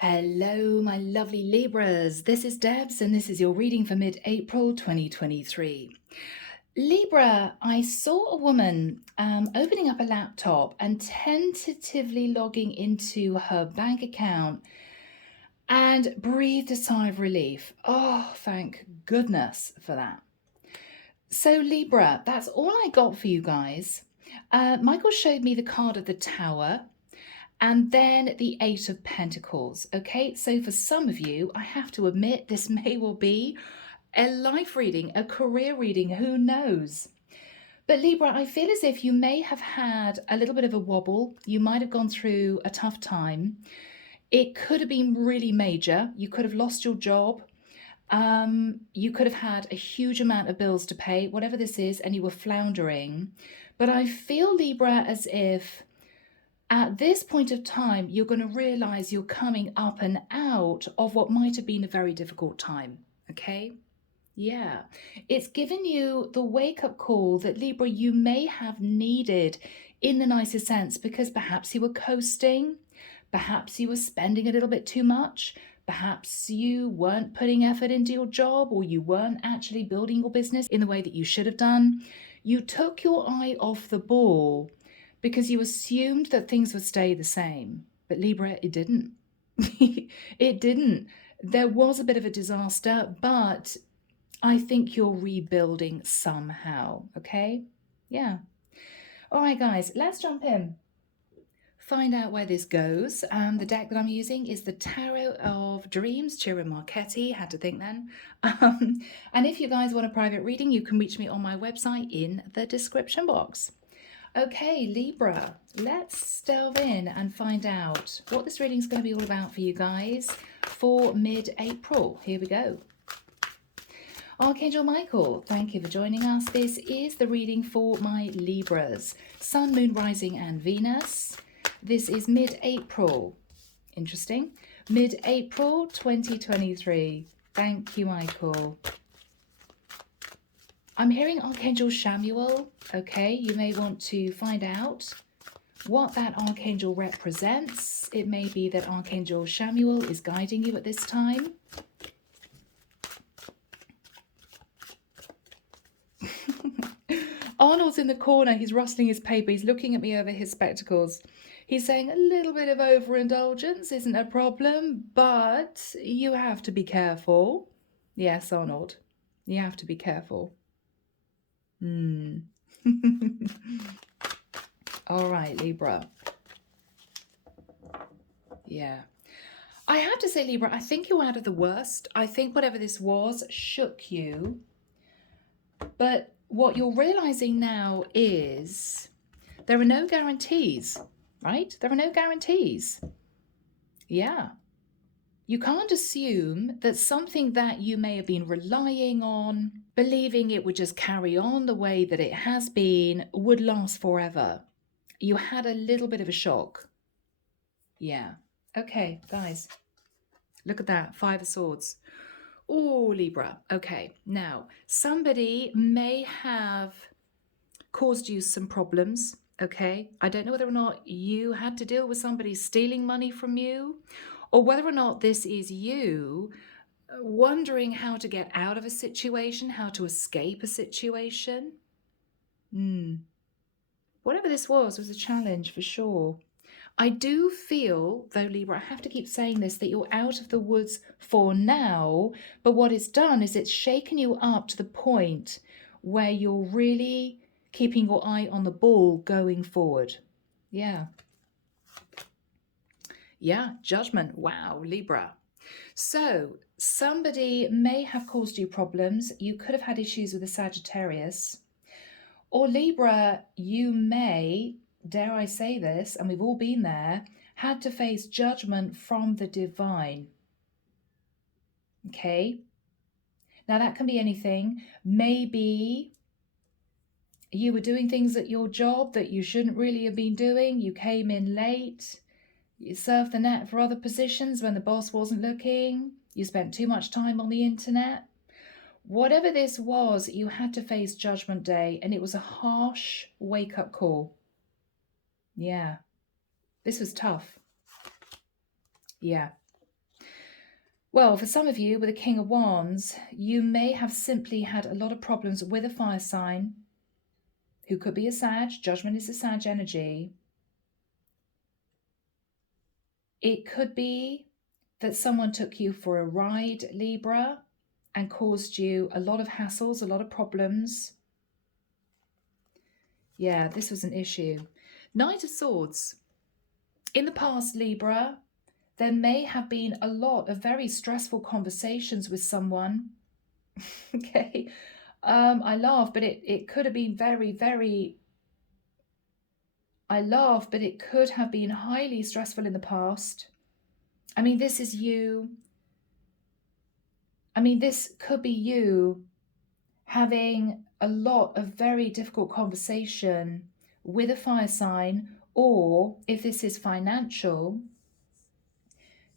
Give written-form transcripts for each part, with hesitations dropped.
Hello, my lovely Libras. This is Debs, and this is your reading for mid-April 2023. Libra, I saw a woman opening up a laptop and tentatively logging into her bank account and breathed a sigh of relief. Oh, thank goodness for that. So, Libra, that's all I got for you guys. Michael showed me the card of the Tower. And then the Eight of Pentacles. Okay, so for some of you, I have to admit, this may well be a life reading, a career reading, who knows? But Libra, I feel as if you may have had a little bit of a wobble. You might have gone through a tough time. It could have been really major. You could have lost your job. You could have had a huge amount of bills to pay, whatever this is, and you were floundering. But I feel, Libra, as if at this point of time, you're going to realize you're coming up and out of what might have been a very difficult time. Okay? Yeah. It's given you the wake-up call that, Libra, you may have needed in the nicest sense, because perhaps you were coasting, perhaps you were spending a little bit too much, perhaps you weren't putting effort into your job, or you weren't actually building your business in the way that you should have done. You took your eye off the ball because you assumed that things would stay the same. But Libra, it didn't. It didn't. There was a bit of a disaster, but I think you're rebuilding somehow, okay? Yeah. All right, guys, let's jump in. Find out where this goes. The deck that I'm using is the Tarot of Dreams, Ciro Marchetti, had to think then. And if you guys want a private reading, you can reach me on my website in the description box. Okay, Libra, let's delve in and find out what this reading is going to be all about for you guys for mid-April. Here we go. Archangel Michael, thank you for joining us. This is the reading for my Libras, Sun, Moon, Rising, and Venus. This is mid-April. Interesting. Mid-April 2023. Thank you, Michael. I'm hearing Archangel Chamuel. Okay, you may want to find out what that Archangel represents. It may be that Archangel Chamuel is guiding you at this time. Arnold's in the corner. He's rustling his paper. He's looking at me over his spectacles. He's saying a little bit of overindulgence isn't a problem, but you have to be careful. Yes, Arnold, you have to be careful. All right, Libra. Yeah. I have to say, Libra, I think you're out of the worst. I think whatever this was shook you. But what you're realizing now is there are no guarantees, right? There are no guarantees. Yeah. You can't assume that something that you may have been relying on, believing it would just carry on the way that it has been, would last forever. You had a little bit of a shock. Yeah. Okay, guys. Look at that. Five of Swords. Oh, Libra. Okay. Now, somebody may have caused you some problems. Okay. I don't know whether or not you had to deal with somebody stealing money from you, or whether or not this is you wondering how to get out of a situation, how to escape a situation. Whatever this was a challenge for sure. I do feel, though, Libra, I have to keep saying this, that you're out of the woods for now, but what it's done is it's shaken you up to the point where you're really keeping your eye on the ball going forward. Yeah. Yeah, Judgment. Wow, Libra. So somebody may have caused you problems. You could have had issues with a Sagittarius. Or Libra, you may, dare I say this, and we've all been there, had to face judgment from the divine. Okay? Now that can be anything. Maybe you were doing things at your job that you shouldn't really have been doing. You came in late. You surfed the net for other positions when the boss wasn't looking. You spent too much time on the internet. Whatever this was, you had to face Judgment Day, and it was a harsh wake-up call. Yeah. This was tough. Yeah. Well, for some of you with a King of Wands, you may have simply had a lot of problems with a fire sign who could be a Sag. Judgment is a Sag energy. It could be that someone took you for a ride, Libra, and caused you a lot of hassles, a lot of problems. Yeah, this was an issue. Knight of Swords. In the past, Libra, there may have been a lot of very stressful conversations with someone. Okay. I laugh, but it could have been I laugh, but it could have been highly stressful in the past. I mean, this is you. I mean, this could be you having a lot of very difficult conversation with a fire sign, or if this is financial,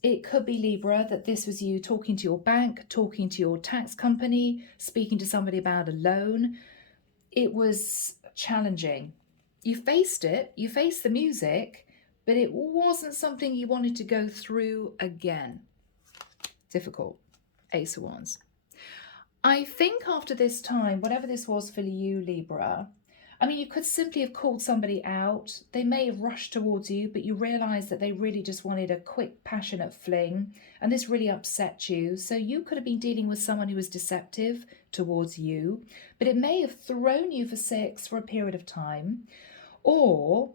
it could be, Libra, that this was you talking to your bank, talking to your tax company, speaking to somebody about a loan. It was challenging. You faced it, you faced the music, but it wasn't something you wanted to go through again. Difficult. Ace of Wands. I think after this time, whatever this was for you, Libra, I mean, you could simply have called somebody out. They may have rushed towards you, but you realised that they really just wanted a quick, passionate fling, and this really upset you. So you could have been dealing with someone who was deceptive towards you, but it may have thrown you for six for a period of time, or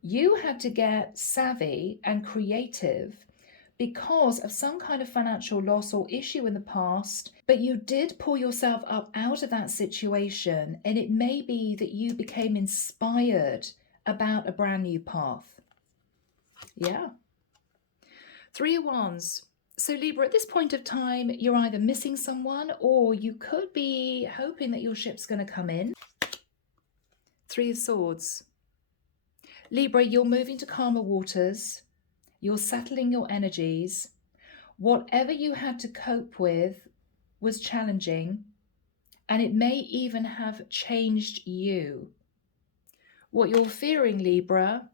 you had to get savvy and creative because of some kind of financial loss or issue in the past, but you did pull yourself up out of that situation, and it may be that you became inspired about a brand new path. Yeah. Three of Wands. So Libra, at this point of time, you're either missing someone or you could be hoping that your ship's going to come in. Three of Swords. Libra, you're moving to calmer waters. You're settling your energies. Whatever you had to cope with was challenging, and it may even have changed you. What you're fearing, Libra,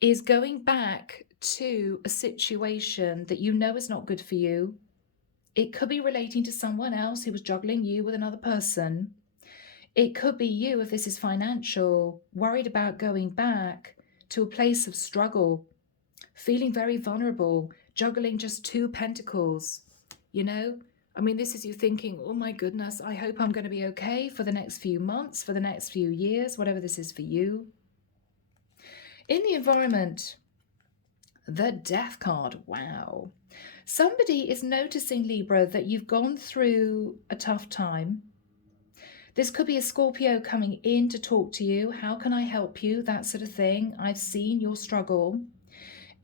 is going back to a situation that you know is not good for you. It could be relating to someone else who was juggling you with another person. It could be you, if this is financial, worried about going back to a place of struggle, feeling very vulnerable, juggling just two pentacles, you know? I mean, this is you thinking, oh my goodness, I hope I'm going to be okay for the next few months, for the next few years, whatever this is for you. In the environment, the Death card, wow. Somebody is noticing, Libra, that you've gone through a tough time. This could be a Scorpio coming in to talk to you. How can I help you? That sort of thing. I've seen your struggle.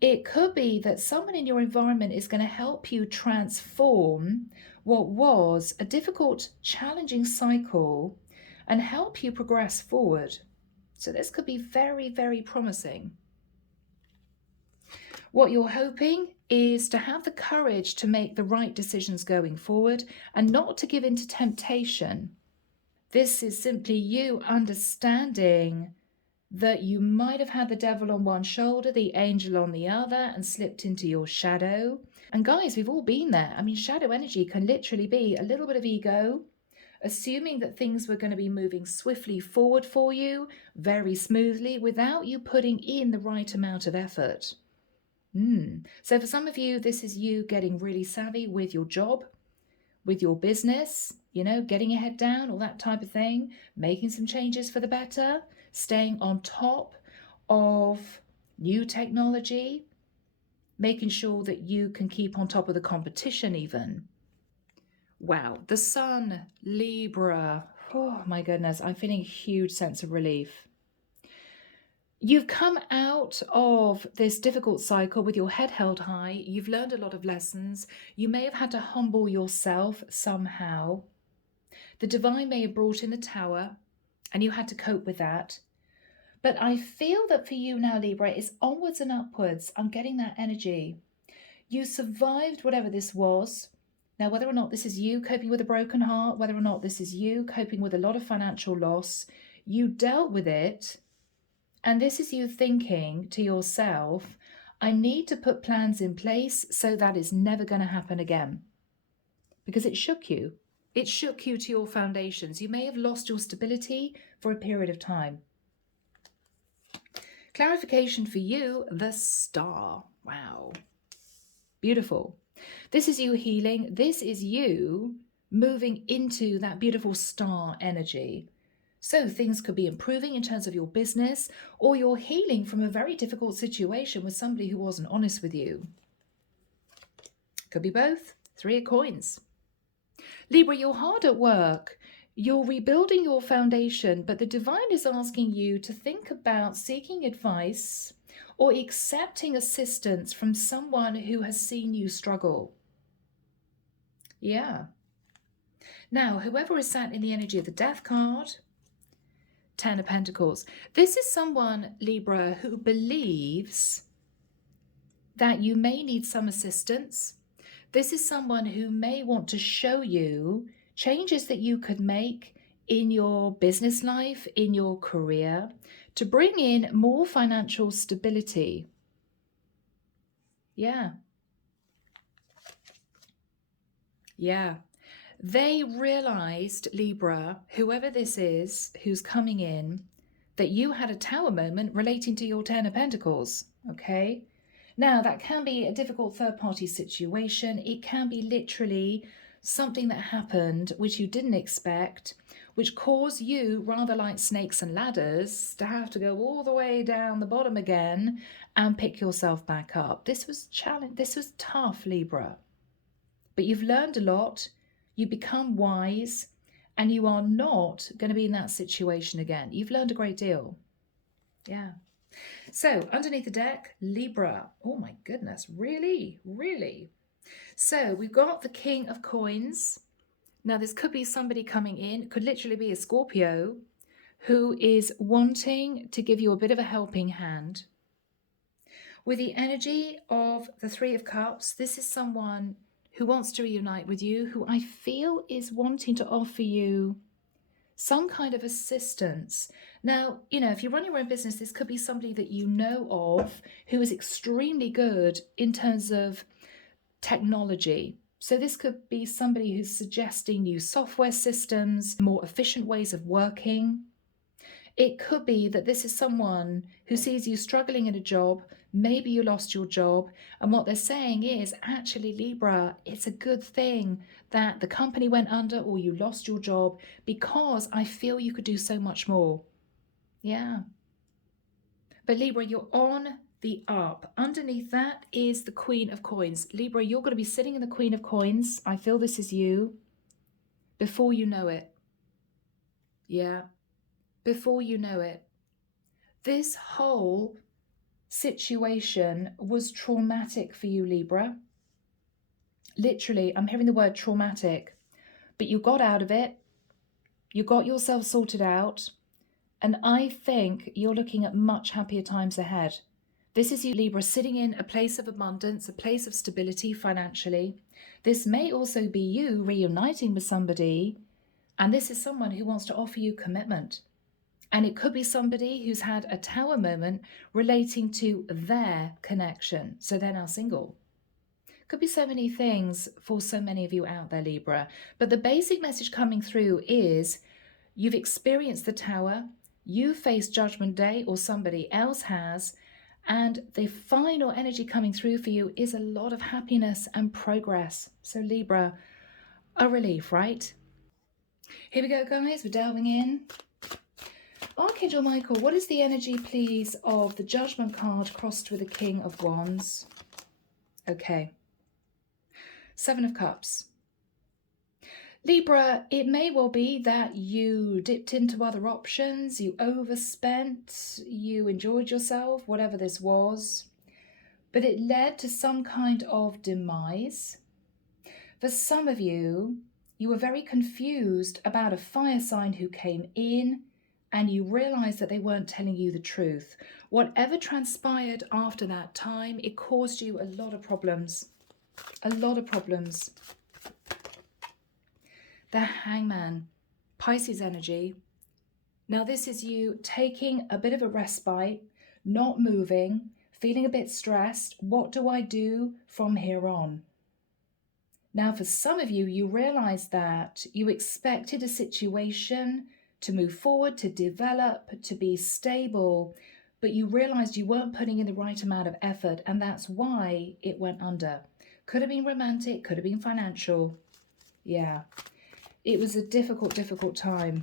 It could be that someone in your environment is going to help you transform what was a difficult, challenging cycle and help you progress forward. So this could be very, very promising. What you're hoping is to have the courage to make the right decisions going forward and not to give in to temptation. This is simply you understanding that you might have had the devil on one shoulder, the angel on the other, and slipped into your shadow. And guys, we've all been there. I mean, shadow energy can literally be a little bit of ego, assuming that things were going to be moving swiftly forward for you, very smoothly, without you putting in the right amount of effort. So for some of you, this is you getting really savvy with your job, with your business, you know, getting your head down, all that type of thing, making some changes for the better, staying on top of new technology, making sure that you can keep on top of the competition even. Wow, the Sun, Libra. Oh my goodness, I'm feeling a huge sense of relief. You've come out of this difficult cycle with your head held high. You've learned a lot of lessons. You may have had to humble yourself somehow. The divine may have brought in the tower and you had to cope with that. But I feel that for you now, Libra, it's onwards and upwards. I'm getting that energy. You survived whatever this was. Now, whether or not this is you coping with a broken heart, whether or not this is you coping with a lot of financial loss, you dealt with it. And this is you thinking to yourself, I need to put plans in place so that is never going to happen again. Because it shook you. It shook you to your foundations. You may have lost your stability for a period of time. Clarification for you, the Star. Wow. Beautiful. This is you healing. This is you moving into that beautiful star energy. So things could be improving in terms of your business, or you're healing from a very difficult situation with somebody who wasn't honest with you. Could be both. 3 of coins. Libra, you're hard at work. You're rebuilding your foundation, but the divine is asking you to think about seeking advice or accepting assistance from someone who has seen you struggle. Yeah. Now, whoever is sat in the energy of the Death card, 10 of Pentacles, this is someone, Libra, who believes that you may need some assistance. This is someone who may want to show you changes that you could make in your business life, in your career, to bring in more financial stability. Yeah. Yeah. They realized, Libra, whoever this is who's coming in, that you had a tower moment relating to your 10 of Pentacles, okay? Now, that can be a difficult third-party situation. It can be literally something that happened which you didn't expect, which caused you, rather like snakes and ladders, to have to go all the way down the bottom again and pick yourself back up. This was challenge. This was tough, Libra. But you've learned a lot. You become wise, and you are not going to be in that situation again. You've learned a great deal. Yeah. So underneath the deck, Libra. Oh my goodness, really? Really? So we've got the King of Coins. Now this could be somebody coming in, it could literally be a Scorpio who is wanting to give you a bit of a helping hand. With the energy of the 3 of Cups, this is someone who wants to reunite with you, who I feel is wanting to offer you some kind of assistance. Now, you know, if you run your own business, this could be somebody that you know of who is extremely good in terms of technology. So this could be somebody who's suggesting new software systems, more efficient ways of working. It could be that this is someone who sees you struggling in a job. Maybe you lost your job. And what they're saying is, actually, Libra, it's a good thing that the company went under or you lost your job, because I feel you could do so much more. Yeah. But Libra, you're on the up. Underneath that is the Queen of Coins. Libra, you're going to be sitting in the Queen of Coins. I feel this is you before you know it. Yeah. Before you know it. This whole situation was traumatic for you, Libra. Literally, I'm hearing the word traumatic, but you got out of it. You got yourself sorted out. And I think you're looking at much happier times ahead. This is you, Libra, sitting in a place of abundance, a place of stability financially. This may also be you reuniting with somebody, and this is someone who wants to offer you commitment. And it could be somebody who's had a tower moment relating to their connection. So they're now single. Could be so many things for so many of you out there, Libra. But the basic message coming through is you've experienced the tower, you faced Judgment Day, or somebody else has, and the final energy coming through for you is a lot of happiness and progress. So Libra, a relief, right? Here we go, guys. We're delving in. Archangel Michael, what is the energy, please, of the Judgment card crossed with the King of Wands? Okay. 7 of Cups. Libra, it may well be that you dipped into other options, you overspent, you enjoyed yourself, whatever this was, but it led to some kind of demise. For some of you, you were very confused about a fire sign who came in, and you realized that they weren't telling you the truth. Whatever transpired after that time, it caused you a lot of problems. A lot of problems. The Hangman, Pisces energy. Now this is you taking a bit of a respite, not moving, feeling a bit stressed. What do I do from here on? Now, for some of you, you realize that you expected a situation to move forward, to develop, to be stable, but you realized you weren't putting in the right amount of effort, and that's why it went under. Could have been romantic, could have been financial. Yeah, it was a difficult time.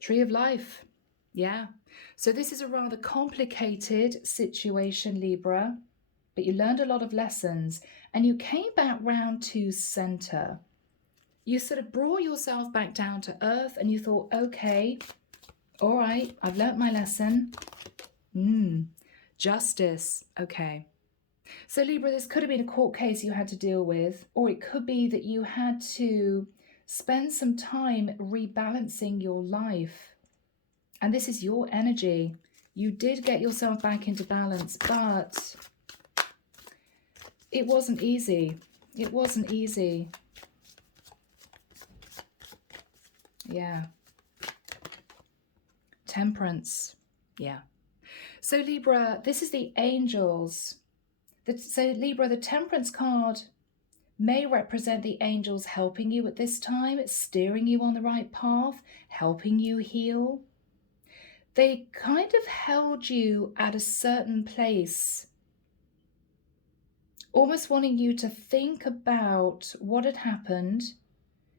Tree of Life. Yeah. So this is a rather complicated situation, Libra, but you learned a lot of lessons and you came back round to center. You sort of brought yourself back down to earth and you thought, okay, all right, I've learnt my lesson. Justice. Okay. So Libra, this could have been a court case you had to deal with, or it could be that you had to spend some time rebalancing your life. And this is your energy. You did get yourself back into balance, but it wasn't easy. It wasn't easy. Yeah. Temperance. Yeah. So Libra, this is the angels. So Libra, the Temperance card may represent the angels helping you at this time, steering you on the right path, helping you heal. They kind of held you at a certain place, almost wanting you to think about what had happened,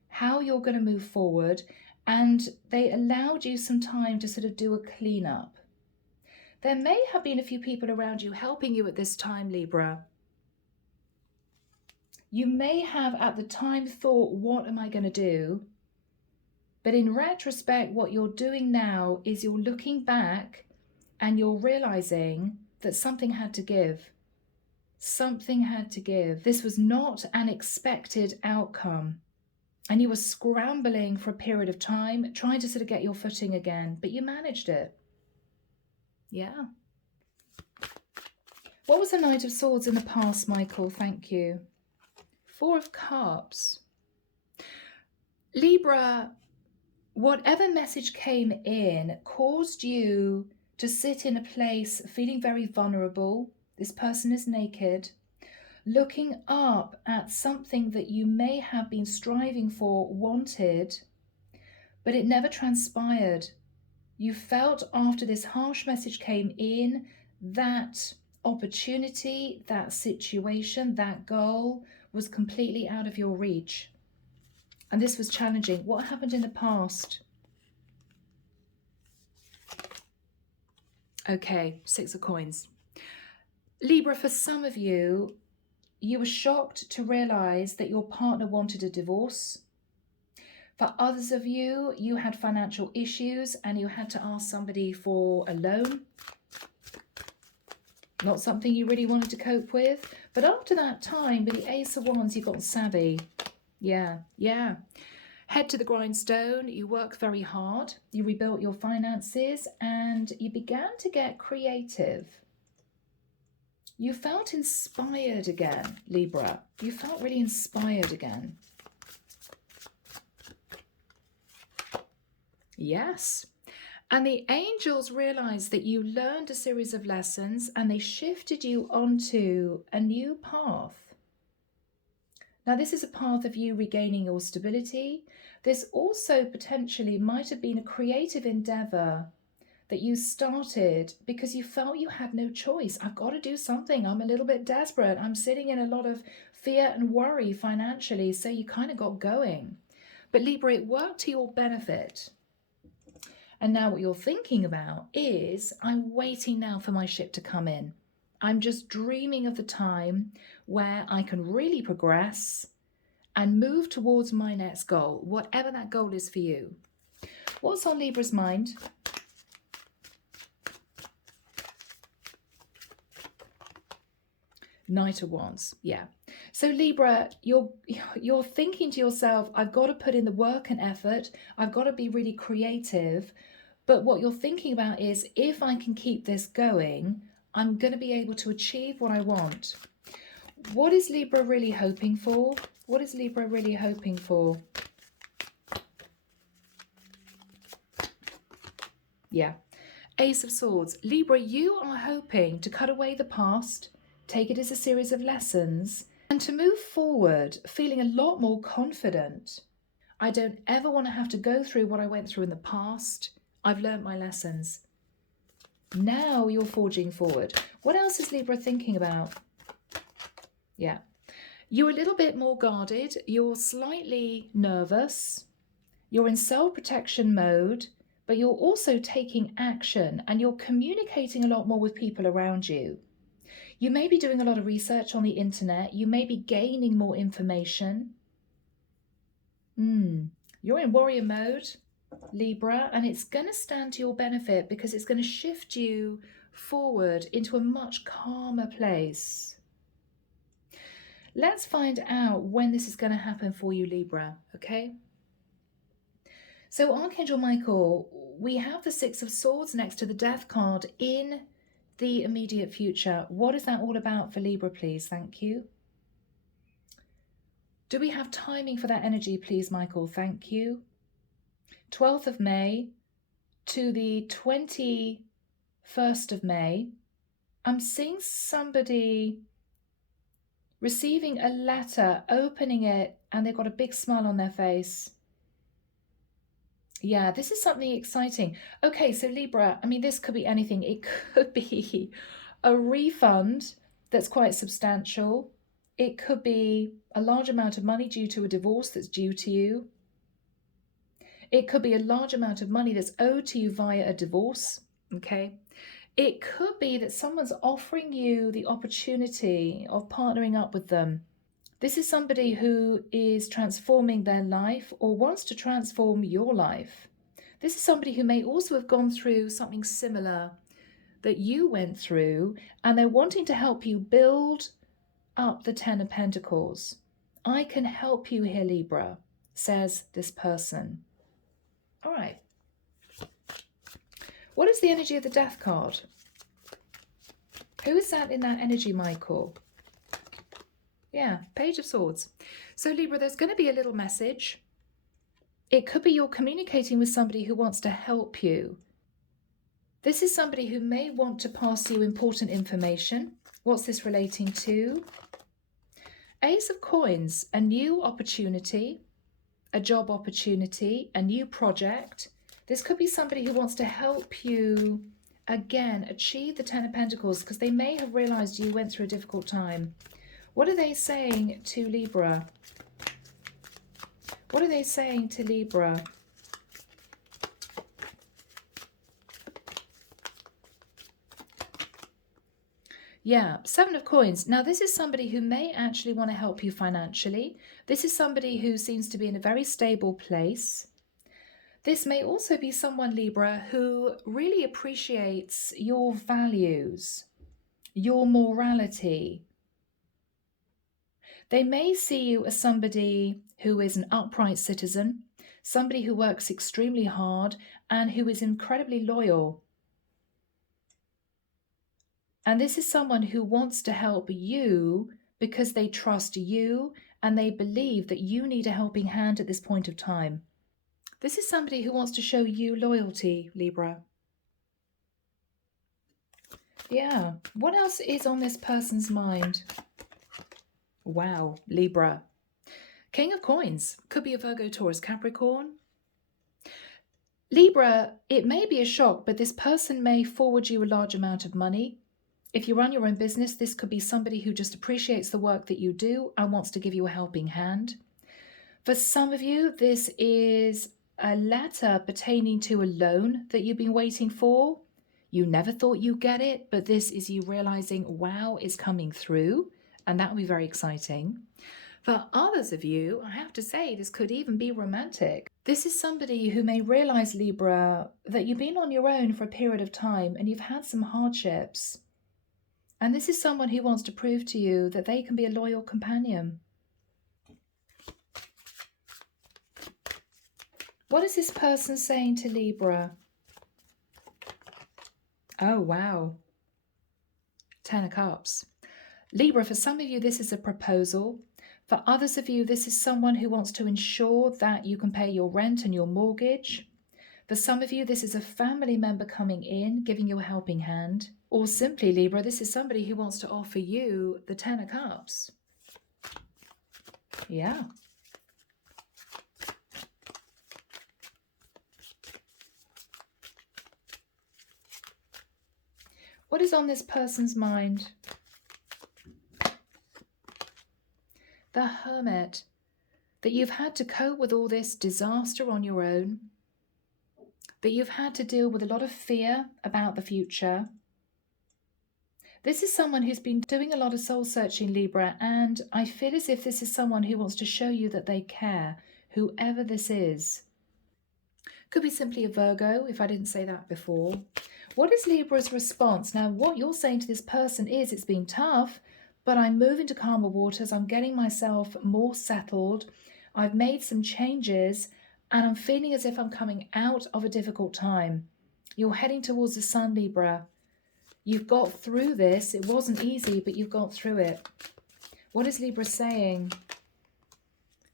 how you're going to move forward, and they allowed you some time to sort of do a cleanup. There may have been a few people around you helping you at this time, Libra. You may have at the time thought, what am I going to do? But in retrospect, what you're doing now is you're looking back and you're realizing that something had to give. Something had to give. This was not an expected outcome. And you were scrambling for a period of time, trying to sort of get your footing again, but you managed it. Yeah. What was the Knight of Swords in the past, Michael? Thank you. Four of Cups. Libra, whatever message came in caused you to sit in a place feeling very vulnerable. This person is naked, looking up at something that you may have been striving for, wanted, but it never transpired. You felt after this harsh message came in, that opportunity, that situation, that goal was completely out of your reach. And this was challenging. What happened in the past? Okay, Six of Coins. Libra, for some of you, you were shocked to realize that your partner wanted a divorce. For others of you, you had financial issues and you had to ask somebody for a loan. Not something you really wanted to cope with. But after that time, with the Ace of Wands, you got savvy. Yeah. Head to the grindstone, you worked very hard, you rebuilt your finances, and you began to get creative. You felt inspired again, Libra. You felt really inspired again. Yes. And the angels realized that you learned a series of lessons and they shifted you onto a new path. Now, this is a path of you regaining your stability. This also potentially might have been a creative endeavor that you started because you felt you had no choice. I've got to do something. I'm a little bit desperate. I'm sitting in a lot of fear and worry financially. So you kind of got going. But Libra, it worked to your benefit. And now what you're thinking about is, I'm waiting now for my ship to come in. I'm just dreaming of the time where I can really progress and move towards my next goal, whatever that goal is for you. What's on Libra's mind? Knight of Wands, yeah. So Libra, you're thinking to yourself, I've got to put in the work and effort. I've got to be really creative. But what you're thinking about is, if I can keep this going, I'm going to be able to achieve what I want. What is Libra really hoping for? What is Libra really hoping for? Yeah. Ace of Swords. Libra, you are hoping to cut away the past, take it as a series of lessons, and to move forward feeling a lot more confident. I don't ever want to have to go through what I went through in the past. I've learned my lessons. Now you're forging forward. What else is Libra thinking about? Yeah. You're a little bit more guarded. You're slightly nervous. You're in self-protection mode, but you're also taking action and you're communicating a lot more with people around you. You may be doing a lot of research on the internet. You may be gaining more information. You're in warrior mode, Libra, and it's going to stand to your benefit because it's going to shift you forward into a much calmer place. Let's find out when this is going to happen for you, Libra, okay? So Archangel Michael, we have the Six of Swords next to the Death card in the immediate future. What is that all about for Libra, please? Thank you. Do we have timing for that energy, please, Michael? Thank you. 12th of May to the 21st of May. I'm seeing somebody receiving a letter, opening it, and they've got a big smile on their face. Yeah, this is something exciting. Okay, so Libra, I mean, this could be anything. It could be a refund that's quite substantial. It could be a large amount of money due to a divorce that's due to you. It could be a large amount of money that's owed to you via a divorce, okay? It could be that someone's offering you the opportunity of partnering up with them. This is somebody who is transforming their life or wants to transform your life. This is somebody who may also have gone through something similar that you went through, and they're wanting to help you build up the Ten of Pentacles. I can help you here, Libra, says this person. All right. What is the energy of the Death card? Who is that in that energy, Michael? Yeah, Page of Swords. So Libra, there's going to be a little message. It could be you're communicating with somebody who wants to help you. This is somebody who may want to pass you important information. What's this relating to? Ace of Coins, a new opportunity, a job opportunity, a new project. This could be somebody who wants to help you, again, achieve the Ten of Pentacles because they may have realized you went through a difficult time. What are they saying to Libra? What are they saying to Libra? Yeah, Seven of Coins. Now, this is somebody who may actually want to help you financially. This is somebody who seems to be in a very stable place. This may also be someone, Libra, who really appreciates your values, your morality. They may see you as somebody who is an upright citizen, somebody who works extremely hard and who is incredibly loyal. And this is someone who wants to help you because they trust you and they believe that you need a helping hand at this point of time. This is somebody who wants to show you loyalty, Libra. Yeah. What else is on this person's mind? Wow, Libra. King of Coins. Could be a Virgo, Taurus, Capricorn. Libra, it may be a shock, but this person may forward you a large amount of money. If you run your own business, this could be somebody who just appreciates the work that you do and wants to give you a helping hand. For some of you, this is a letter pertaining to a loan that you've been waiting for. You never thought you'd get it, but this is you realizing, wow, it's coming through, and that will be very exciting. For others of you, I have to say, this could even be romantic. This is somebody who may realize, Libra, that you've been on your own for a period of time and you've had some hardships. And this is someone who wants to prove to you that they can be a loyal companion. What is this person saying to Libra? Oh, wow. Ten of Cups. Libra, for some of you, this is a proposal. For others of you, this is someone who wants to ensure that you can pay your rent and your mortgage. For some of you, this is a family member coming in, giving you a helping hand. Or simply, Libra, this is somebody who wants to offer you the Ten of Cups. Yeah. What is on this person's mind? The Hermit. That you've had to cope with all this disaster on your own. That you've had to deal with a lot of fear about the future. This is someone who's been doing a lot of soul searching, Libra, and I feel as if this is someone who wants to show you that they care, whoever this is. Could be simply a Virgo, if I didn't say that before. What is Libra's response? Now, what you're saying to this person is, it's been tough, but I'm moving to calmer waters. I'm getting myself more settled. I've made some changes, and I'm feeling as if I'm coming out of a difficult time. You're heading towards the sun, Libra. You've got through this. It wasn't easy, but you've got through it. What is Libra saying?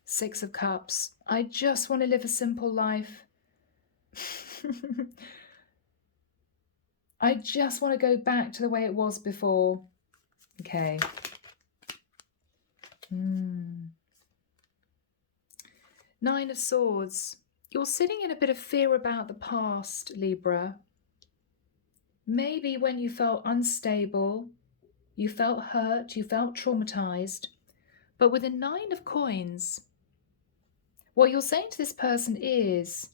Six of Cups. I just want to live a simple life. I just want to go back to the way it was before. Okay. Nine of Swords. You're sitting in a bit of fear about the past, Libra. Maybe when you felt unstable, you felt hurt, you felt traumatized. But with the Nine of Coins, what you're saying to this person is,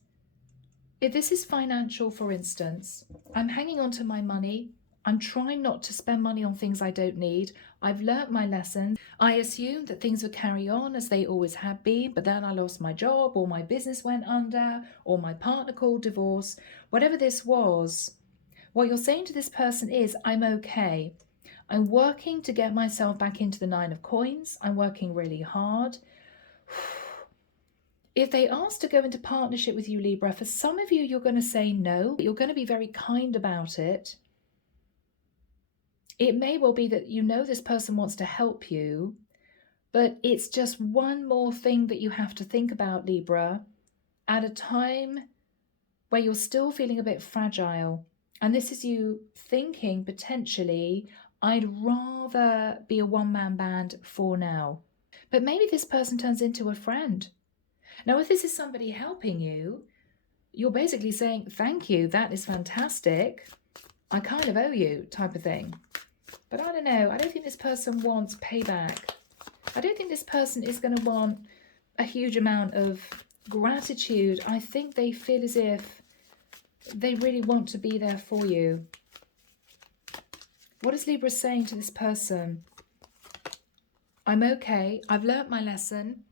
if this is financial, for instance, I'm hanging on to my money. I'm trying not to spend money on things I don't need. I've learnt my lesson. I assumed that things would carry on as they always had been, but then I lost my job, or my business went under, or my partner called divorce. Whatever this was, what you're saying to this person is, I'm okay. I'm working to get myself back into the Nine of Coins. I'm working really hard. If they ask to go into partnership with you, Libra, for some of you, you're going to say no. You're going to be very kind about it. It may well be that you know this person wants to help you, but it's just one more thing that you have to think about, Libra, at a time where you're still feeling a bit fragile. And this is you thinking potentially, I'd rather be a one-man band for now. But maybe this person turns into a friend. Now, if this is somebody helping you, you're basically saying, thank you, that is fantastic. I kind of owe you, type of thing. But I don't know. I don't think this person wants payback. I don't think this person is going to want a huge amount of gratitude. I think they feel as if they really want to be there for you. What is Libra saying to this person? I'm okay. I've learnt my lesson.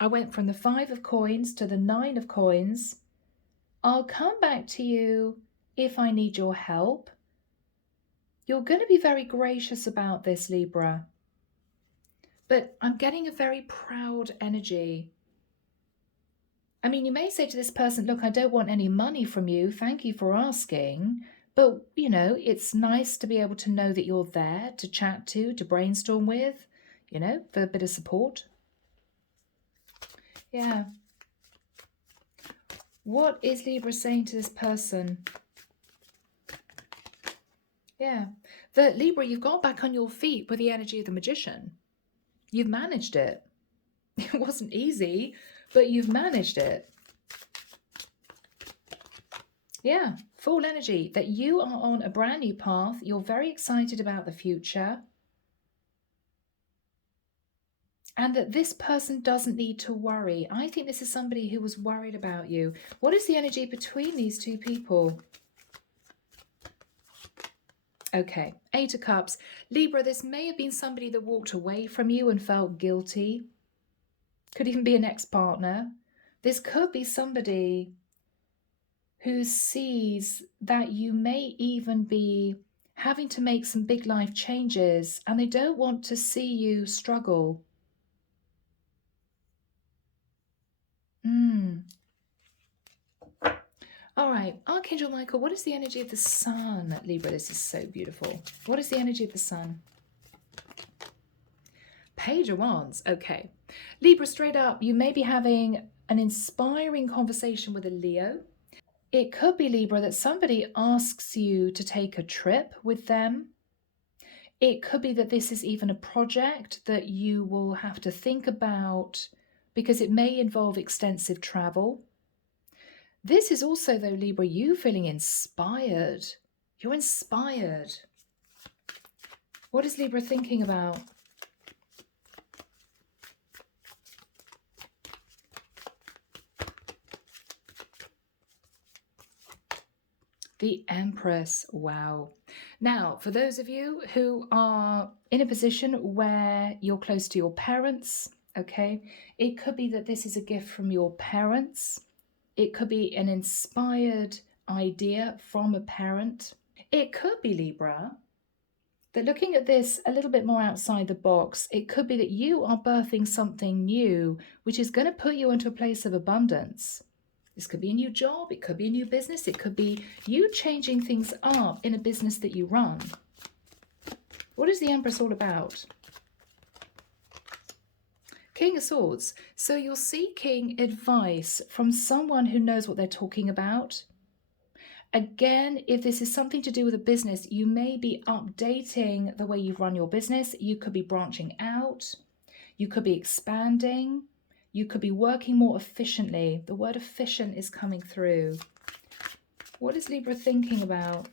I went from the Five of Coins to the Nine of Coins. I'll come back to you if I need your help. You're going to be very gracious about this, Libra. But I'm getting a very proud energy. I mean, you may say to this person, look, I don't want any money from you. Thank you for asking. But, you know, it's nice to be able to know that you're there to chat to brainstorm with, you know, for a bit of support. Yeah. What is Libra saying to this person? Yeah. That Libra, you've got back on your feet with the energy of the Magician. You've managed it. It wasn't easy, but you've managed it. Yeah, full energy. That you are on a brand new path. You're very excited about the future. And that this person doesn't need to worry. I think this is somebody who was worried about you. What is the energy between these two people? Okay, Eight of Cups. Libra, this may have been somebody that walked away from you and felt guilty. Could even be an ex-partner. This could be somebody who sees that you may even be having to make some big life changes and they don't want to see you struggle. All right, Archangel Michael, what is the energy of the sun? Libra, this is so beautiful. What is the energy of the sun? Page of Wands. Okay. Libra, straight up, you may be having an inspiring conversation with a Leo. It could be, Libra, that somebody asks you to take a trip with them. It could be that this is even a project that you will have to think about because it may involve extensive travel. This is also, though, Libra, you feeling inspired. You're inspired. What is Libra thinking about? The Empress. Wow. Now, for those of you who are in a position where you're close to your parents, okay, it could be that this is a gift from your parents. It could be an inspired idea from a parent. It could be, Libra, that looking at this a little bit more outside the box, it could be that you are birthing something new, which is going to put you into a place of abundance. This could be a new job, it could be a new business, it could be you changing things up in a business that you run. What is the Empress all about? King of Swords. So you're seeking advice from someone who knows what they're talking about. Again, if this is something to do with a business, you may be updating the way you run your business. You could be branching out. You could be expanding. You could be working more efficiently. The word efficient is coming through. What is Libra thinking about?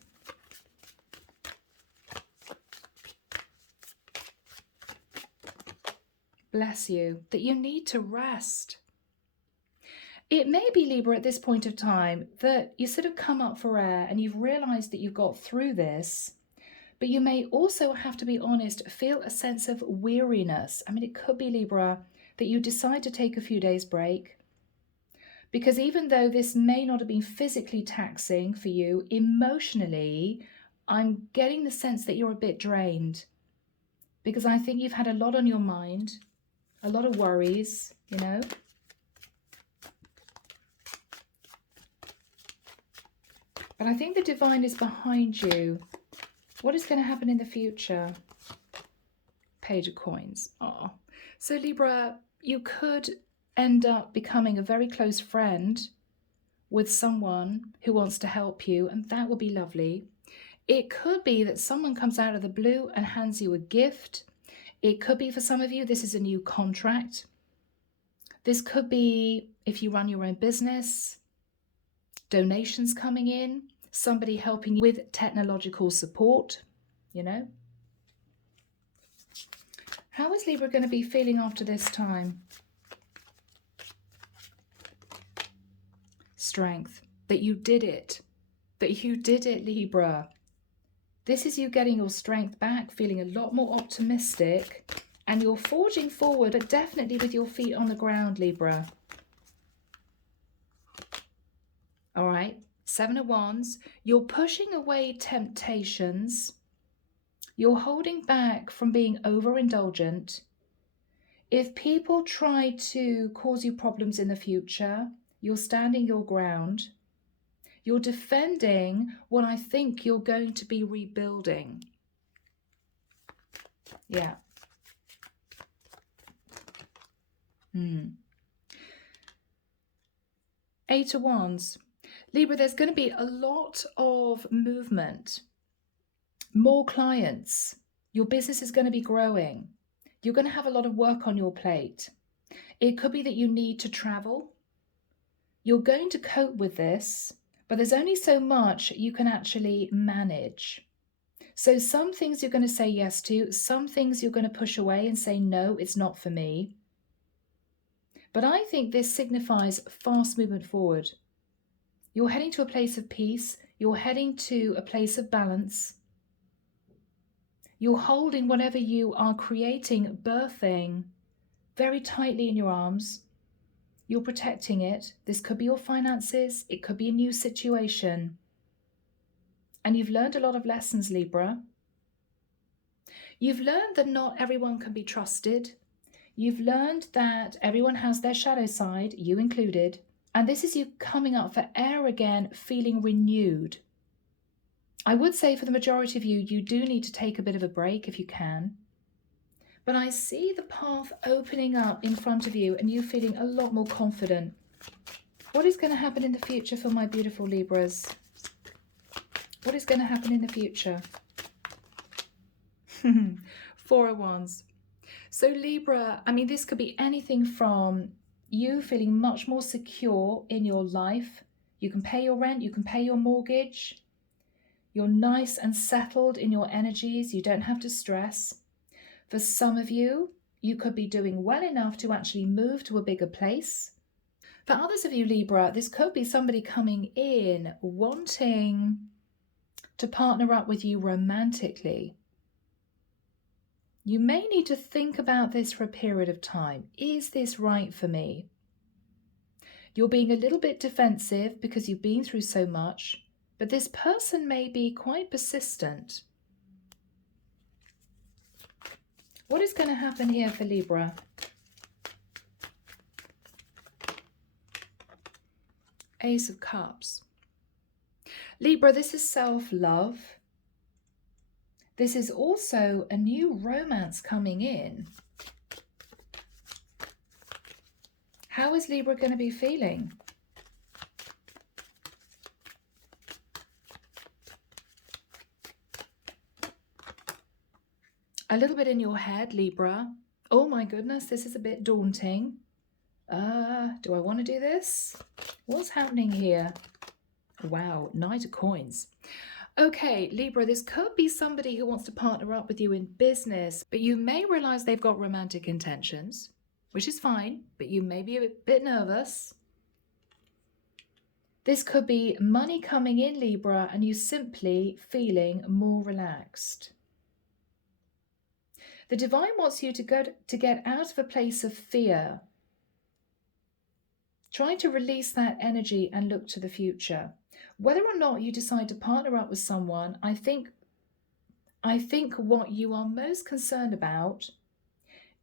Bless you. That you need to rest. It may be, Libra, at this point of time that you sort of come up for air and you've realized that you've got through this, but you may also have to be honest, feel a sense of weariness. I mean, it could be, Libra, that you decide to take a few days break, because even though this may not have been physically taxing for you, emotionally, I'm getting the sense that you're a bit drained, because I think you've had a lot on your mind, a lot of worries, you know. But I think the divine is behind you. What is going to happen in the future? Page of Coins. Oh, so Libra, you could end up becoming a very close friend with someone who wants to help you, and that would be lovely. It could be that someone comes out of the blue and hands you a gift. It could be, for some of you, this is a new contract. This could be, if you run your own business, donations coming in, somebody helping you with technological support, you know. How is Libra going to be feeling after this time? Strength. That you did it. That you did it, Libra. This is you getting your strength back, feeling a lot more optimistic, and you're forging forward, but definitely with your feet on the ground, Libra. All right. 7 of Wands. You're pushing away temptations. You're holding back from being overindulgent. If people try to cause you problems in the future, you're standing your ground. You're defending what I think you're going to be rebuilding. Yeah. Eight of Wands. Libra, there's going to be a lot of movement, more clients. Your business is going to be growing. You're going to have a lot of work on your plate. It could be that you need to travel. You're going to cope with this, but there's only so much you can actually manage. So some things you're going to say yes to, some things you're going to push away and say, no, it's not for me. But I think this signifies fast movement forward. You're heading to a place of peace. You're heading to a place of balance. You're holding whatever you are creating, birthing, very tightly in your arms. You're protecting it. This could be your finances. It could be a new situation. And you've learned a lot of lessons, Libra. You've learned that not everyone can be trusted. You've learned that everyone has their shadow side, you included. And this is you coming up for air again, feeling renewed. I would say for the majority of you, you do need to take a bit of a break if you can. But I see the path opening up in front of you and you feeling a lot more confident. What is going to happen in the future for my beautiful Libras? What is going to happen in the future? 4 of Wands. So Libra, I mean, this could be anything from you feeling much more secure in your life. You can pay your rent, you can pay your mortgage. You're nice and settled in your energies. You don't have to stress. For some of you, you could be doing well enough to actually move to a bigger place. For others of you, Libra, this could be somebody coming in wanting to partner up with you romantically. You may need to think about this for a period of time. Is this right for me? You're being a little bit defensive because you've been through so much, but this person may be quite persistent. What is going to happen here for Libra? Ace of Cups. Libra, this is self-love. This is also a new romance coming in. How is Libra going to be feeling? A little bit in your head, Libra. Oh my goodness, this is a bit daunting. Do I want to do this? What's happening here? Wow, Knight of Coins. Okay, Libra, this could be somebody who wants to partner up with you in business, but you may realize they've got romantic intentions, which is fine, but you may be a bit nervous. This could be money coming in, Libra, and you simply feeling more relaxed. The divine wants you to get out of a place of fear. Try to release that energy and look to the future. Whether or not you decide to partner up with someone, I think what you are most concerned about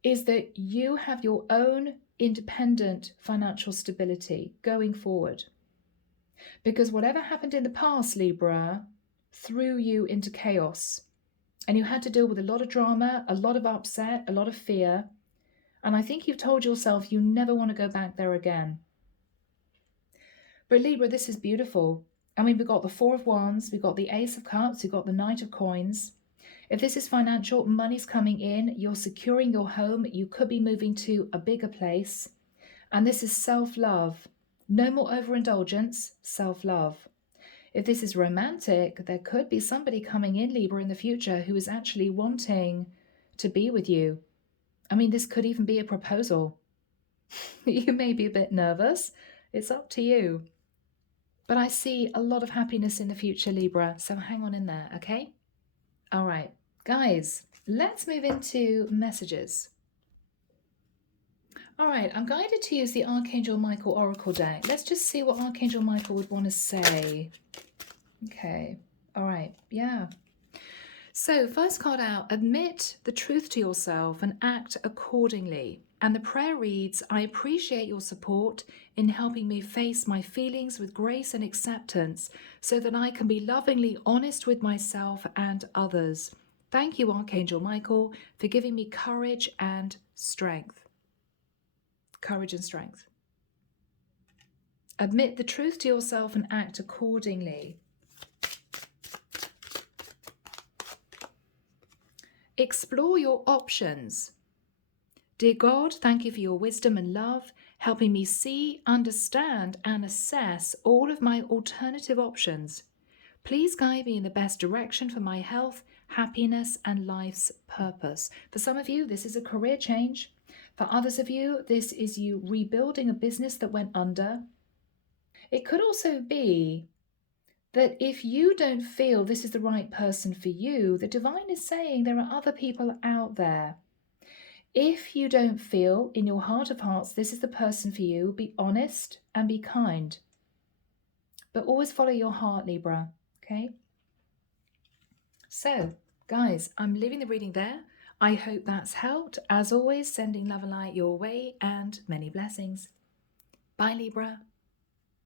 is that you have your own independent financial stability going forward. Because whatever happened in the past, Libra, threw you into chaos. And you had to deal with a lot of drama, a lot of upset, a lot of fear. And I think you've told yourself you never want to go back there again. But Libra, this is beautiful. I mean, we've got the 4 of Wands, we've got the Ace of Cups, we've got the Knight of Coins. If this is financial, money's coming in, you're securing your home, you could be moving to a bigger place. And this is self-love. No more overindulgence, self-love. If this is romantic, there could be somebody coming in, Libra, in the future who is actually wanting to be with you. I mean, this could even be a proposal. You may be a bit nervous. It's up to you. But I see a lot of happiness in the future, Libra, so hang on in there, okay? All right, guys, let's move into messages. All right, I'm guided to use the Archangel Michael Oracle deck. Let's just see what Archangel Michael would want to say. Okay, all right, yeah. So first card out, admit the truth to yourself and act accordingly. And the prayer reads, I appreciate your support in helping me face my feelings with grace and acceptance so that I can be lovingly honest with myself and others. Thank you, Archangel Michael, for giving me courage and strength. Courage and strength. Admit the truth to yourself and act accordingly. Explore your options. Dear God, thank you for your wisdom and love, helping me see, understand, and assess all of my alternative options. Please guide me in the best direction for my health, happiness, and life's purpose. For some of you, this is a career change. For others of you, this is you rebuilding a business that went under. It could also be that if you don't feel this is the right person for you, the divine is saying there are other people out there. If you don't feel in your heart of hearts this is the person for you, be honest and be kind. But always follow your heart, Libra, okay? So, guys, I'm leaving the reading there. I hope that's helped. As always, sending love and light your way and many blessings. Bye, Libra.